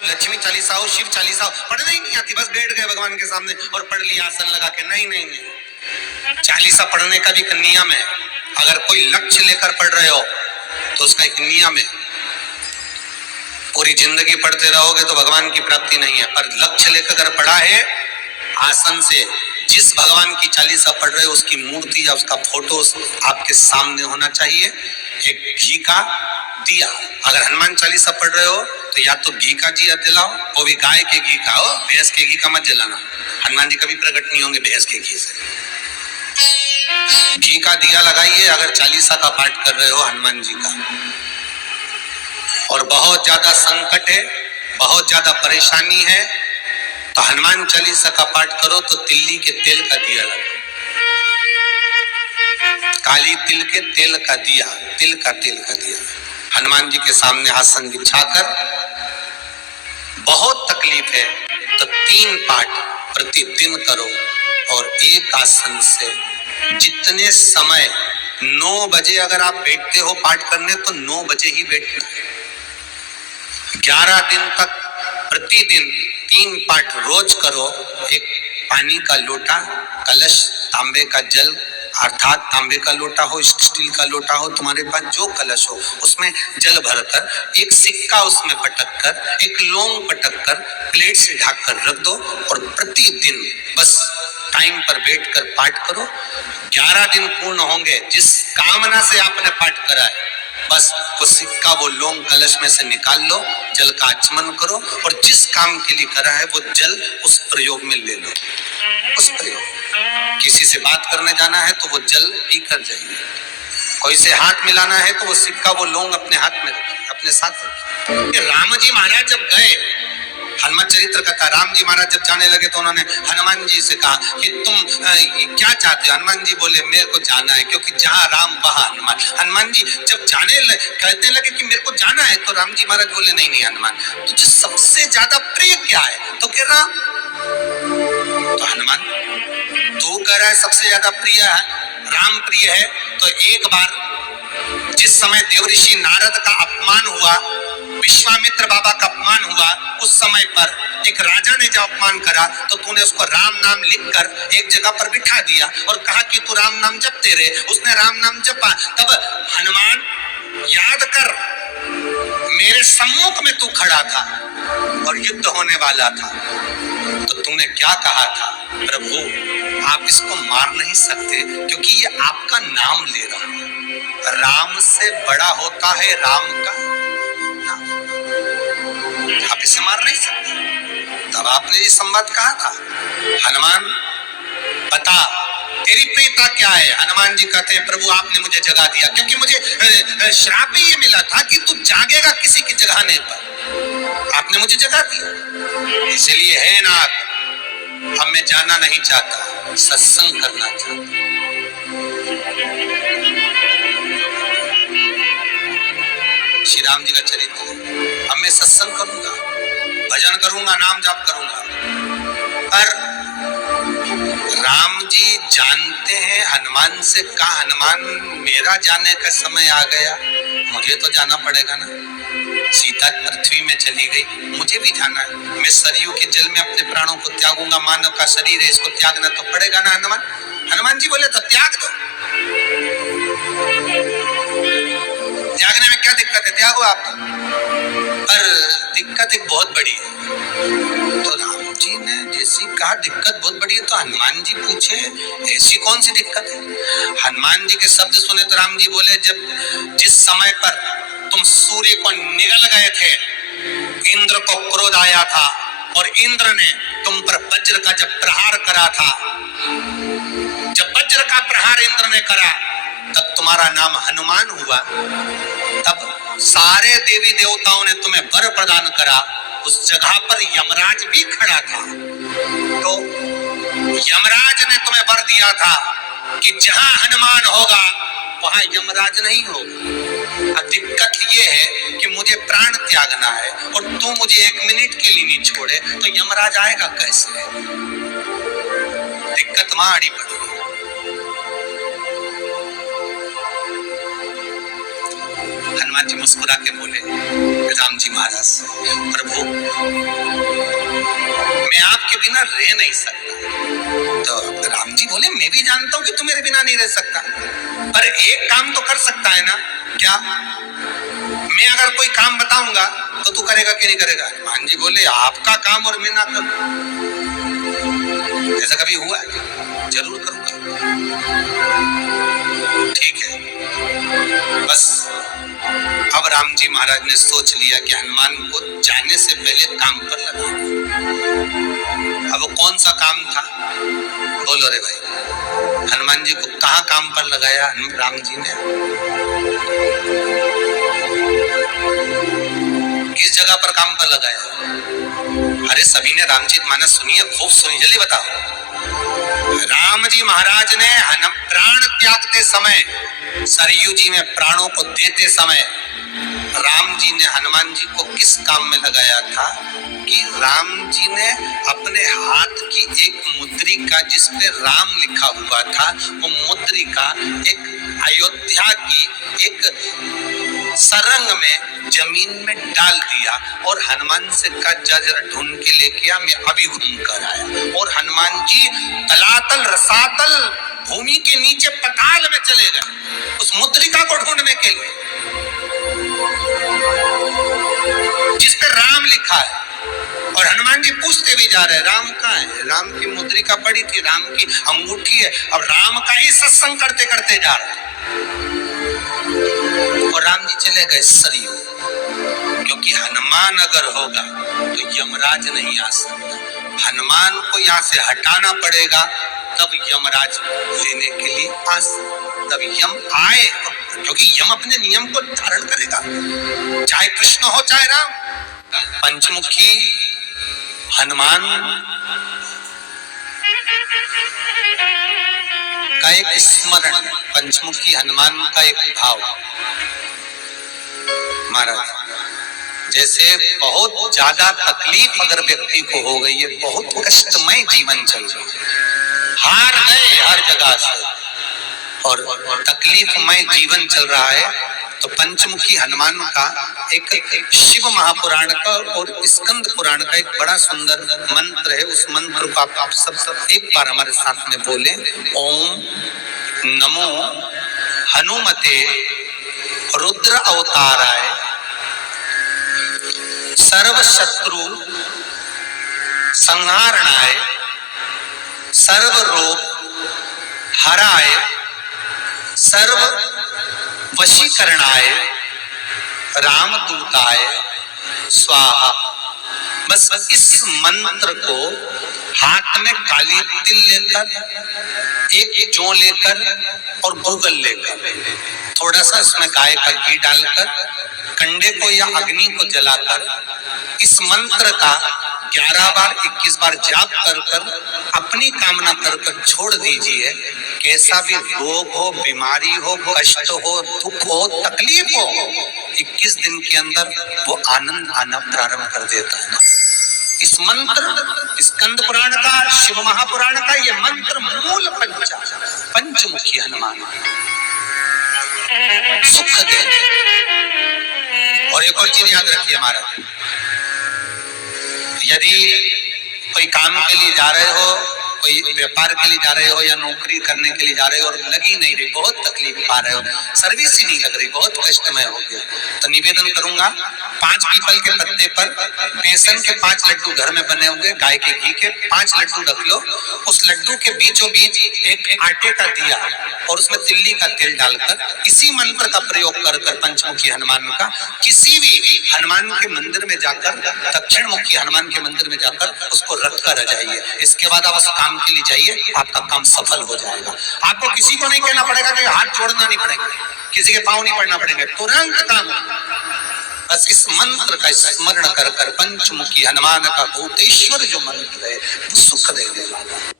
लक्ष्मी चालीसा हो, शिव चालीसा हो, पढ़ने ही नहीं आती, बस बैठ गए भगवान के सामने और पढ़ लिया आसन लगा के। नहीं नहीं नहीं, चालीसा पढ़ने का भी एक नियम है। अगर कोई लक्ष्य लेकर पढ़ रहे हो तो उसका एक नियम है। पूरी जिंदगी पढ़ते रहोगे तो भगवान की प्राप्ति नहीं है, पर लक्ष्य लेकर अगर पढ़ा है आसन से, जिस भगवान की चालीसा पढ़ रहे हो उसकी मूर्ति या उसका फोटो आपके सामने होना चाहिए। एक घी का दिया, अगर हनुमान चालीसा पढ़ रहे हो तो या तो घी का दिया जलाओ, वो भी गाय के घी का हो, भैंस के घी का मत जलाना। हनुमान जी कभी प्रकट नहीं होंगे भैंस के घी से। घी का दिया लगाइए अगर चालीसा का पाठ कर रहे हो हनुमान जी का। और बहुत ज्यादा संकट है, बहुत ज्यादा परेशानी है तो हनुमान चालीसा का पाठ करो तो तिल्ली के तेल का दिया लगाओ, काली तिल के तेल का दिया, तिल का तेल का दिया हनुमान जी के सामने आसन बिछाकर। बहुत तकलीफ है तो 3 पाठ प्रतिदिन करो और एक आसन से। जितने समय 9 बजे अगर आप बैठते हो पाठ करने तो 9 बजे ही बैठना है। 11 दिन तक प्रतिदिन 3 पाठ रोज करो। एक पानी का लोटा, कलश, तांबे का जल अर्थात तांबे का लोटा हो, स्टील का लोटा हो, तुम्हारे पास जो कलश हो उसमें जल भरकर एक सिक्का उसमें पटक कर, एक लौंग पटक कर प्लेट से ढक कर रख दो और प्रतिदिन बस टाइम पर बैठकर पाठ करो। 11 दिन पूर्ण होंगे, जिस कामना से आपने पाठ करा है बस वो सिक्का, वो लौंग कलश में से निकाल लो, जल का आचमन करो और जिस काम के लिए करा है वो जल उस प्रयोग में ले लो। उस प्रयोग, किसी से बात करने जाना है तो वो जल पी कर जाइए, कोई से हाथ मिलाना है तो वो सिक्का, वो लौंग अपने हाथ में रखिए, अपने साथ रखिए। राम जी महाराज जब गए, हनुमान चरित्र कथा, राम जी महाराज जब जाने लगे तो उन्होंने हनुमान जी से कहा कि तुम क्या चाहते हो? हनुमान जी बोले मेरे को जाना है, क्योंकि जहाँ राम वहाँ हनुमान। हनुमान जी जब कहते लगे कि मेरे को जाना है तो राम जी महाराज बोले नहीं नहीं हनुमान, तुझे सबसे ज्यादा प्रिय क्या है? तो कह राम। तो हनुमान तू कह रहा है सबसे ज्यादा प्रिय है राम, प्रिय है तो एक बार जिस समय देवऋषि नारद का अपमान हुआ, विश्वामित्र बाबा का अपमान हुआ, उस समय पर एक राजा ने जब अपमान करा तो तूने उसको राम नाम लिखकर एक जगह पर बिठा दिया और कहा कि तू राम नाम जपते रहे। उसने राम नाम जपा। तब हनुमान याद कर, मेरे सम्मुख में तू खड़ा था और युद्ध होने वाला था, तो तूने क्या कहा था? प्रभु आप इसको मार नहीं सकते क्योंकि ये आपका नाम ले रहा है। राम से बड़ा होता है राम का नाम, आप इसे मार नहीं सकते। तब आपने ये संवाद कहा था, हनुमान बता तेरी प्रियता क्या है? हनुमान जी कहते हैं प्रभु आपने मुझे जगा दिया, क्योंकि मुझे श्राप ही ये मिला था कि तू जागेगा किसी की जगाने पर, आपने मुझे जगा दिया। इसलिए है नाथ, अब मैं जाना नहीं चाहता, सत्संग करना चाहता। श्री राम जी का चरित्र, अब मैं सत्संग करूंगा, भजन करूंगा, नाम जाप करूंगा। पर राम जी जानते हैं हनुमान से कहा, हनुमान मेरा जाने का समय आ गया, मुझे तो जाना पड़ेगा ना। सीता पृथ्वी में चली गई, मुझे भी जाना है। मैं सरयू के जल में अपने प्राणों को त्यागूंगा, मानव का शरीर है इसको त्यागना तो पड़ेगा ना हनुमान। हनुमान जी बोले तो त्याग दो, त्यागने में क्या दिक्कत है, त्यागो आप। पर दिक्कत एक बहुत बड़ी है। तो राम जी ने जैसी कहा दिक्कत बहुत बड़ी है तो हनुमान जी पूछे ऐसी कौन सी दिक्कत है? हनुमान जी के शब्द सुने तो राम जी बोले, जब जिस समय पर तुम सूर्य को निगल गए थे, इंद्र को क्रोध आया था और इंद्र ने तुम पर वज्र का जब प्रहार करा था, जब वज्र का प्रहार इंद्र ने करा तब तुम्हारा नाम हनुमान हुआ। तब सारे देवी देवताओं ने तुम्हें वर प्रदान करा। उस जगह पर यमराज भी खड़ा था, तो यमराज ने तुम्हें वर दिया था कि जहां हनुमान होगा वहां यमराज नहीं होगा। अब दिक्कत ये है कि मुझे प्राण त्यागना है और तू मुझे 1 मिनट के लिए नहीं छोड़े तो यमराज आएगा कैसे? दिक्कत वहां अड़ी पड़ी। हनुमान जी मुस्कुरा के बोले, राम जी महाराज से, प्रभु मैं आपके बिना रह नहीं सकता। तो राम जी बोले मैं भी जानता हूं कि तू मेरे बिना नहीं रह सकता, पर एक काम तो कर सकता है ना। क्या? मैं अगर कोई काम बताऊंगा तो तू करेगा कि नहीं करेगा? हनुमान जी बोले आपका काम और मैं ना करूं, ऐसा कभी हुआ है? जरूर करूंगा। ठीक है। बस अब राम जी महाराज ने सोच लिया कि हनुमान को जाने से पहले काम पर लगाऊंगा। अब वो कौन सा काम था? बोलो रे भाई। हनुमान जी को कहाँ काम पर लगाया राम जी ने? किस जगह पर काम पर लगाया? अरे सभी ने रामचरितमानस सुनी है, खूब सुनी, जल्दी बताओ। राम जी महाराज ने प्राण त्यागते समय, सरयू जी में प्राणों को देते समय राम जी ने हनुमान जी को किस काम में लगाया था कि राम जी ने अपने हाथ की एक मुद्रिका जिस पे राम लिखा हुआ था, वो मुद्रिका एक अयोध्या की एक सरंग में जमीन में डाल दिया और हनुमान से का जजर ढूंढ के लेके आ, मैं अभी घूम कर आया। और हनुमान जी तलातल रसातल भूमि के नीचे पताल में चले गए उस मुद्रिका को ढूंढने के लिए जिस पे राम लिखा है। और हनुमान जी पूछते भी जा रहे हैं राम कहाँ है? राम की मुद्रिका पड़ी थी, राम की अंगूठी है। अब राम का ही सत्संग करते करते जा रहे थे और राम जी चले गए सरयू, क्योंकि हनुमान अगर होगा तो यमराज नहीं आ सकता। हनुमान को यहाँ से हटाना पड़ेगा तब यमराज लेने के लिए आ सकता, तब यम आए, क्योंकि यम अपने नियम को धारण करेगा, चाहे कृष्ण हो चाहे राम। पंचमुखी हनुमान का एक स्मरण, पंचमुखी हनुमान का एक भाव। महाराज जैसे बहुत ज्यादा तकलीफ अगर व्यक्ति को हो गई है, बहुत कष्टमय जीवन चल रहा है, हार गए हर जगह से और तकलीफमय जीवन चल रहा है, तो पंचमुखी हनुमान का एक शिव महापुराण का और स्कंद पुराण का एक बड़ा सुंदर मंत्र है। उस मंत्र को आप सब एक बार हमारे साथ में बोले। ओम नमो हनुमते रुद्र अवताराय सर्व शत्रु संहारणाय सर्व रोग हराय सर्व वशीकरणाय रामदूताय स्वाहा। बस इस मंत्र को हाथ में काली तिल लेकर, एक जौ लेकर और गूगल लेकर, थोड़ा सा इसमें गाय का घी डालकर, कंडे को या अग्नि को जलाकर इस मंत्र का 11 बार 21 बार जाप कर अपनी कामना कर छोड़ दीजिए। कैसा भी रोग हो, बीमारी हो, कष्ट हो, दुख हो, तकलीफ हो, 21 दिन के अंदर वो आनंद आना प्रारंभ कर देता है। इस मंत्र स्कंद पुराण का, शिव महापुराण का ये मंत्र मूल पंचमुखी हनुमान सुख दे। और एक और चीज याद रखिए हमारा, यदि कोई काम के लिए जा रहे हो, कोई व्यापार के लिए जा रहे हो या नौकरी करने के लिए जा रहे हो और लगी नहीं रही, बहुत तकलीफ पा रहे हो, सर्विस ही नहीं लग रही, बहुत कष्टमय हो गया, तो निवेदन करूंगा 5 पीपल के पत्ते पर बेसन के 5 लड्डू घर में बने हुए, गाय के घी के 5 लड्डू रख लो। उस लड्डू के बीचों बीच एक आटे का दिया और उसमें तिल्ली का तेल डालकर इसी मंत्र का प्रयोग कर पंचमुखी हनुमान का किसी भी हनुमान के मंदिर में जाकर, दक्षिण मुखी हनुमान के मंदिर में जाकर उसको रख कर आ जाइए। इसके बाद आप उस काम के लिए जाइए, आपका काम सफल हो जाएगा। आपको किसी को नहीं कहना पड़ेगा कि हाथ जोड़ना नहीं पड़ेगा, किसी के पांव नहीं पड़ना पड़ेगा, तुरंत काम। बस इस मंत्र का स्मरण कर पंचमुखी हनुमान का भूतेश्वर जो मंत्र है वो सुख देने वाला है।